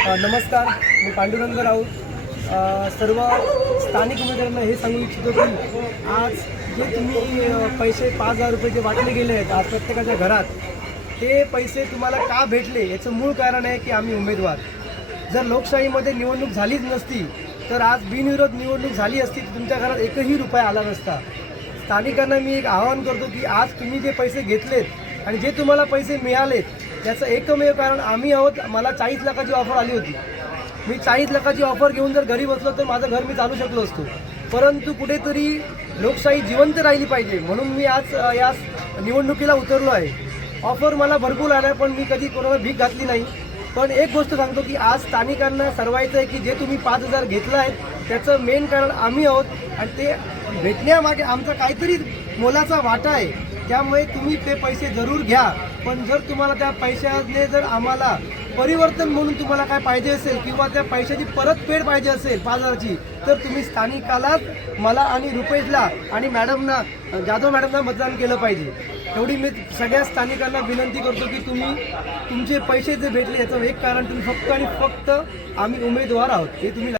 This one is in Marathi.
नमस्कार, मी पांडुरंग राऊत. सर्व स्थानिक उमेदवारांना हे सांगू इच्छितो की आज जे तुम्ही पैसे 5,000 रुपये जे वाटले गेले आहेत आज प्रत्येकाच्या घरात, ते पैसे तुम्हाला का भेटले याचं मूळ कारण आहे की आम्ही उमेदवार. जर लोकशाहीमध्ये निवडणूक झालीच नसती तर आज बिनविरोध निवडणूक झाली असती तर तुमच्या घरात एकही रुपया आला नसता. स्थानिकांना मी एक आवाहन करतो की आज तुम्ही जे पैसे घेतलेत आणि जे तुम्हाला पैसे मिळालेत याचं एकमेव कारण आम्ही आहोत. मला 40 लाखाची ऑफर आली होती. मी 40 लाखाची ऑफर घेऊन जर घरी बसलो तर माझं घर मी चालू शकलो असतो. परंतु कुठेतरी लोकशाही जिवंत राहिली पाहिजे म्हणून मी आज या निवडणुकीला उतरलो आहे. ऑफर मला भरपूर आल्या पण मी कधी कोणाला भीक घातली नाही. पण एक गोष्ट सांगतो की आज स्थानिकांना सरवायचं आहे की जे तुम्ही 5,000 घेतलं आहे त्याचं मेन कारण आम्ही आहोत आणि ते भेटण्यामागे आमचा काहीतरी मोलाचा वाटा आहे. त्यामुळे तुम्ही ते पैसे जरूर घ्या. पण जर तुम्हाला त्या पैशाने जर आम्हाला परिवर्तन म्हणून तुम्हाला काय पाहिजे असेल किंवा त्या पैशाची परतफेड पाहिजे असेल 5,000ची तर तुम्ही स्थानिकालाच मला आणि रुपेशला आणि मॅडमना जाधव मॅडमना मतदान केलं पाहिजे. एवढी मी सगळ्या स्थानिकांना विनंती करतो की तुम्ही तुमचे पैसे जे भेटले याचं एक कारण तुम्ही फक्त आणि फक्त आम्ही उमेदवार आहोत हे तुम्ही